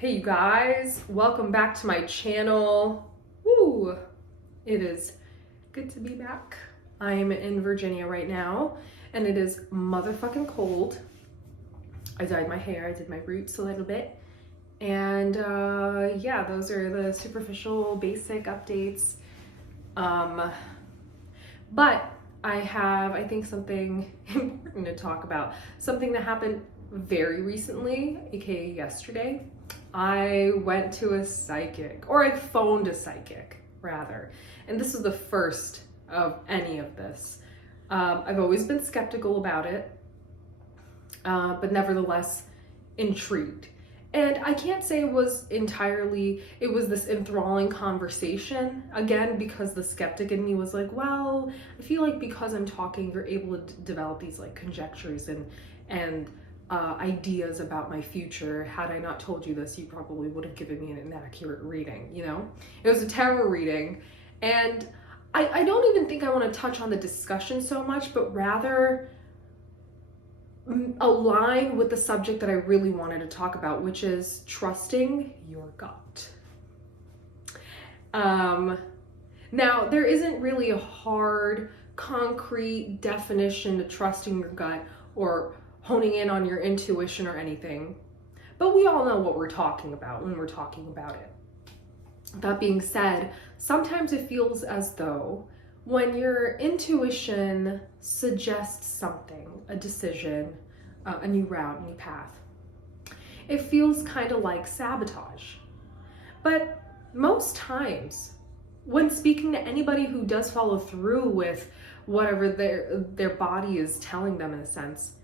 Hey you guys, welcome back to my channel. Woo! It is good to be back. I'm in Virginia right now and it is motherfucking cold. I dyed my hair, I did my roots a little bit. And yeah, those are the superficial basic updates. But I have, I think, something important to talk about. Something that happened very recently, aka yesterday. I went to a psychic, or I phoned a psychic, rather. And this is the first of any of this. I've always been skeptical about it, but nevertheless intrigued. And I can't say it was this enthralling conversation, again, because the skeptic in me was like, well, I feel like because I'm talking, you're able to develop these like conjectures and ideas about my future. Had I not told you this, you probably would have given me an inaccurate reading, you know? It was a tarot reading. And I don't even think I want to touch on the discussion so much, but rather align with the subject that I really wanted to talk about, which is trusting your gut. Now, there isn't really a hard, concrete definition to trusting your gut or honing in on your intuition or anything, but we all know what we're talking about when we're talking about it. That being said, sometimes it feels as though when your intuition suggests something, a decision, a new route, a new path, it feels kind of like sabotage. But most times, when speaking to anybody who does follow through with whatever their body is telling them, in a sense,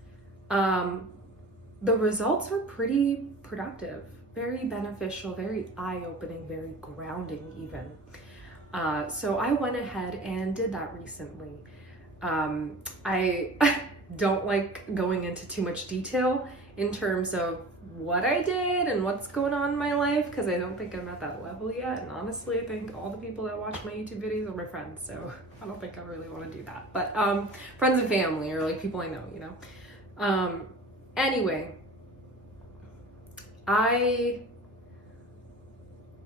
the results are pretty productive, very beneficial, very eye-opening, very grounding even. So I went ahead and did that recently. I don't like going into too much detail in terms of what I did and what's going on in my life, because I don't think I'm at that level yet. And honestly, I think all the people that watch my YouTube videos are my friends, so I don't think I really want to do that. But friends and family, or like people I know, you know. Anyway,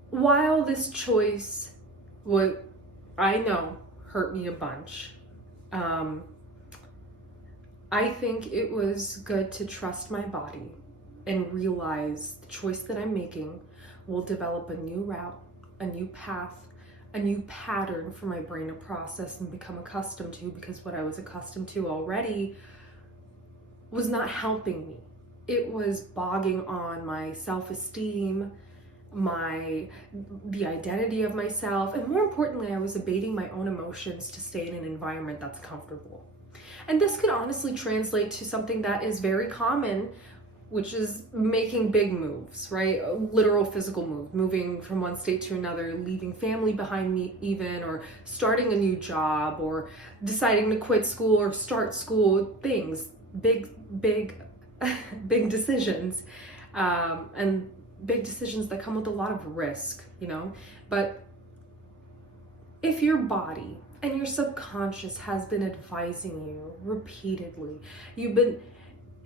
while this choice would, I know, hurt me a bunch, I think it was good to trust my body and realize the choice that I'm making will develop a new route, a new path, a new pattern for my brain to process and become accustomed to, because what I was accustomed to already was not helping me. It was bogging on my self-esteem, the identity of myself, and more importantly, I was abating my own emotions to stay in an environment that's comfortable. And this could honestly translate to something that is very common, which is making big moves, right? A literal physical move, moving from one state to another, leaving family behind me even, or starting a new job, or deciding to quit school or start school, things, big decisions, and big decisions that come with a lot of risk, you know? But if your body and your subconscious has been advising you repeatedly, you've been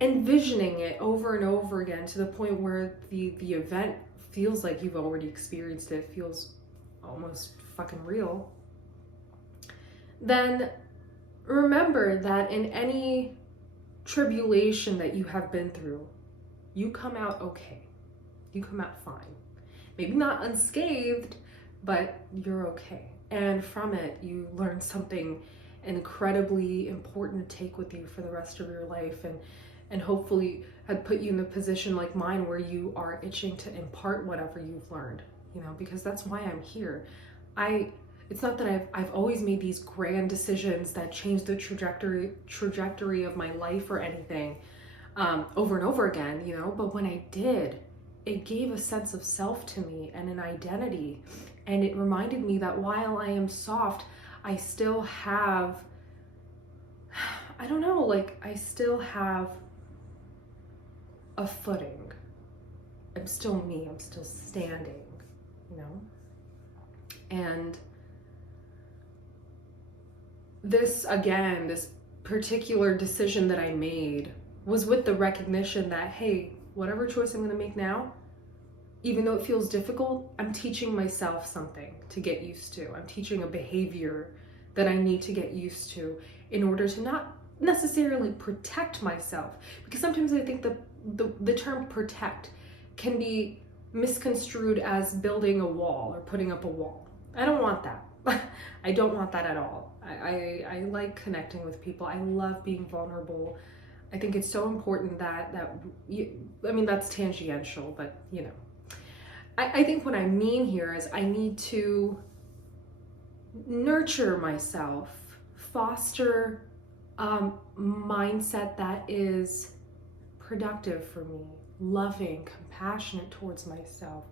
envisioning it over and over again to the point where the event feels like you've already experienced it, feels almost fucking real, then remember that in any tribulation that you have been through, you come out okay. You come out fine. Maybe not unscathed, but you're okay. And from it, you learn something incredibly important to take with you for the rest of your life, and hopefully had put you in the position like mine where you are itching to impart whatever you've learned, you know, because that's why I'm here. It's not that I've always made these grand decisions that change the trajectory of my life or anything, over and over again, you know, but when I did, it gave a sense of self to me and an identity. And it reminded me that while I am soft, I still have, I don't know, like I still have a footing. I'm still me, I'm still standing, you know? And this particular decision that I made was with the recognition that, hey, whatever choice I'm going to make now, even though it feels difficult, I'm teaching myself something to get used to. I'm teaching a behavior that I need to get used to in order to not necessarily protect myself. Because sometimes I think the term protect can be misconstrued as building a wall or putting up a wall. I don't want that. I don't want that at all. I like connecting with people. I love being vulnerable. I think it's so important I mean, that's tangential, but you know. I think what I mean here is I need to nurture myself, foster a mindset that is productive for me, loving, compassionate towards myself,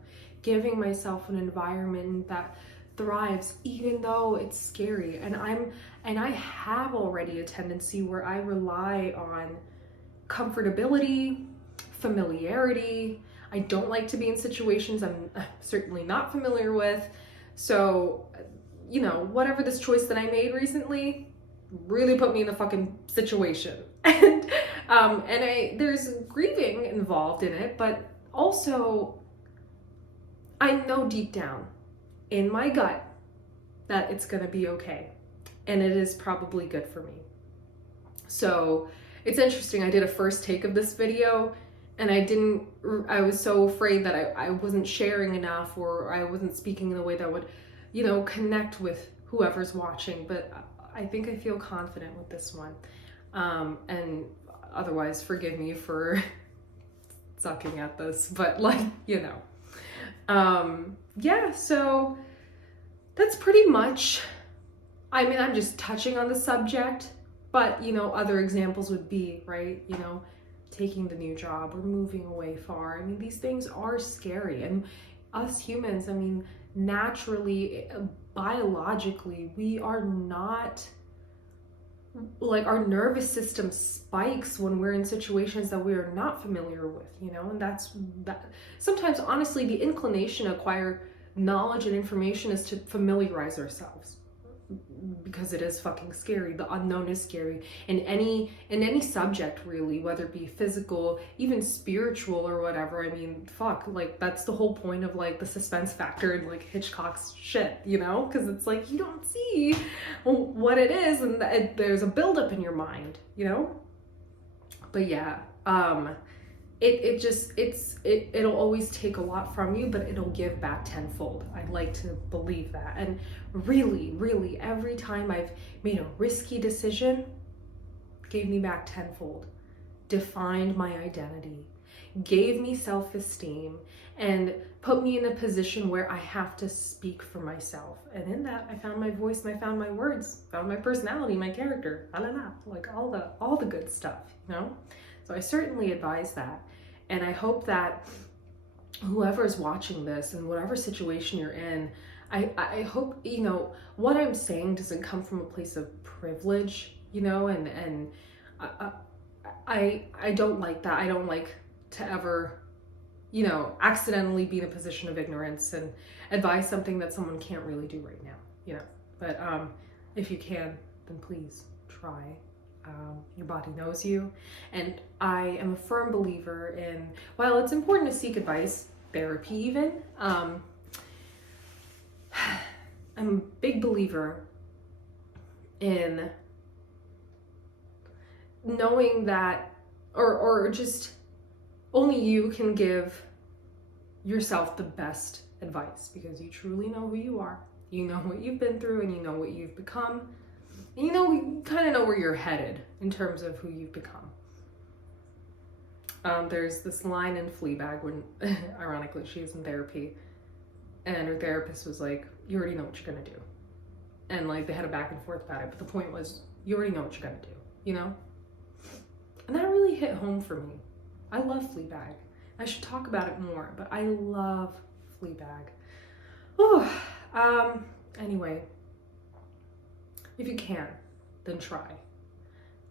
giving myself an environment that thrives even though it's scary. And I have already a tendency where I rely on comfortability, familiarity. I don't like to be in situations I'm certainly not familiar with. So, you know, whatever this choice that I made recently really put me in a fucking situation. And there's grieving involved in it, but also I know deep down in my gut that it's gonna be okay. And it is probably good for me. So it's interesting, I did a first take of this video and I was so afraid that I wasn't sharing enough, or I wasn't speaking in a way that would, you know, connect with whoever's watching, but I think I feel confident with this one. And otherwise, forgive me for sucking at this, but like, you know. Yeah, so that's pretty much, I mean, I'm just touching on the subject, but, you know, other examples would be, right, you know, taking the new job or moving away far. I mean, these things are scary. And us humans, I mean, naturally, biologically, we are not, like, our nervous system spikes when we're in situations that we are not familiar with, you know, and that sometimes, honestly, the inclination to acquire knowledge and information is to familiarize ourselves, because it is fucking scary. The unknown is scary in any subject, really, whether it be physical, even spiritual or whatever. I mean, fuck, like, that's the whole point of like the suspense factor in like Hitchcock's shit, you know, because it's like you don't see what it is, and there's a buildup in your mind, you know. But yeah, it'll always take a lot from you, but it'll give back tenfold. I like to believe that. And really, every time I've made a risky decision, gave me back tenfold, defined my identity, gave me self-esteem, and put me in a position where I have to speak for myself. And in that, I found my voice, and I found my words, found my personality, my character, like all the good stuff, you know? So I certainly advise that. And I hope that whoever's watching this, and whatever situation you're in, I hope, you know, what I'm saying doesn't come from a place of privilege, you know, and I don't like that. I don't like to ever, you know, accidentally be in a position of ignorance and advise something that someone can't really do right now, you know. But if you can, then please try. Your body knows you. And I am a firm believer in, while it's important to seek advice, therapy even, I'm a big believer in knowing that, or just only you can give yourself the best advice, because you truly know who you are. You know what you've been through, and you know what you've become. And you know, you kind of know where you're headed in terms of who you've become. There's this line in Fleabag when, ironically, she was in therapy, and her therapist was like, you already know what you're gonna do. And like, they had a back and forth about it, but the point was, you already know what you're gonna do, you know? And that really hit home for me. I love Fleabag. I should talk about it more, but I love Fleabag. Oh, anyway, if you can, then try.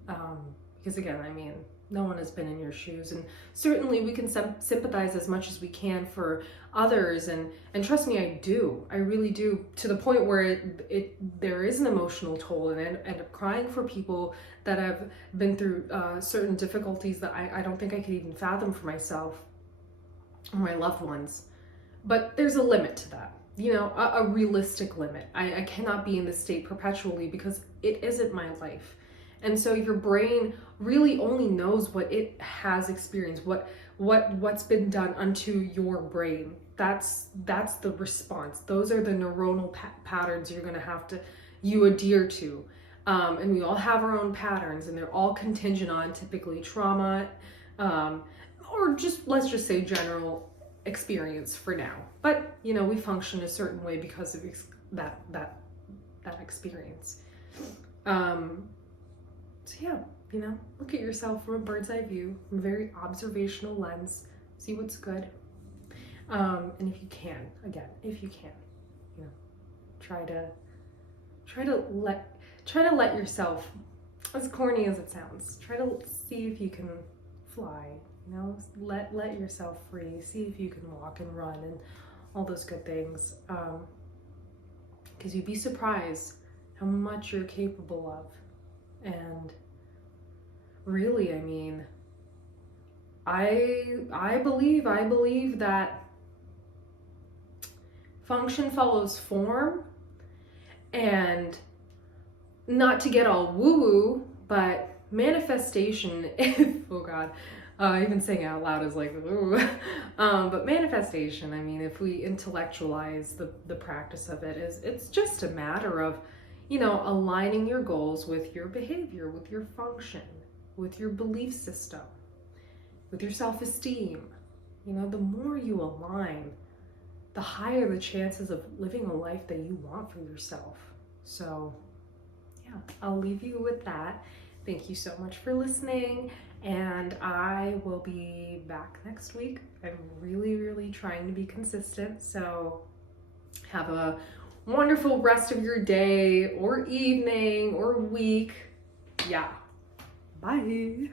Because again, I mean, no one has been in your shoes, and certainly we can sympathize as much as we can for others, and trust me, I do. I really do, to the point where there is an emotional toll, and I end up crying for people that have been through certain difficulties that I don't think I could even fathom for myself or my loved ones. But there's a limit to that, a realistic limit. I cannot be in this state perpetually because it isn't my life. And so your brain really only knows what it has experienced, what's been done unto your brain. That's the response. Those are the neuronal patterns you're going to have to adhere to. And we all have our own patterns, and they're all contingent on typically trauma, or let's just say general experience for now. But we function a certain way because of that experience. So yeah, look at yourself from a bird's eye view, from a very observational lens. See what's good. And if you can, try to let yourself, as corny as it sounds, try to see if you can fly. Let yourself free. See if you can walk and run and all those good things. Because you'd be surprised how much you're capable of. And really, I believe that function follows form, and not to get all woo-woo, but manifestation, oh God, even saying it out loud is like, ooh. But manifestation, if we intellectualize the practice of it, it's just a matter of, aligning your goals with your behavior, with your function, with your belief system, with your self-esteem. The more you align, the higher the chances of living a life that you want for yourself. So yeah, I'll leave you with that. Thank you so much for listening, and I will be back next week. I'm really, really trying to be consistent, so have a wonderful rest of your day or evening or week. Yeah. Bye.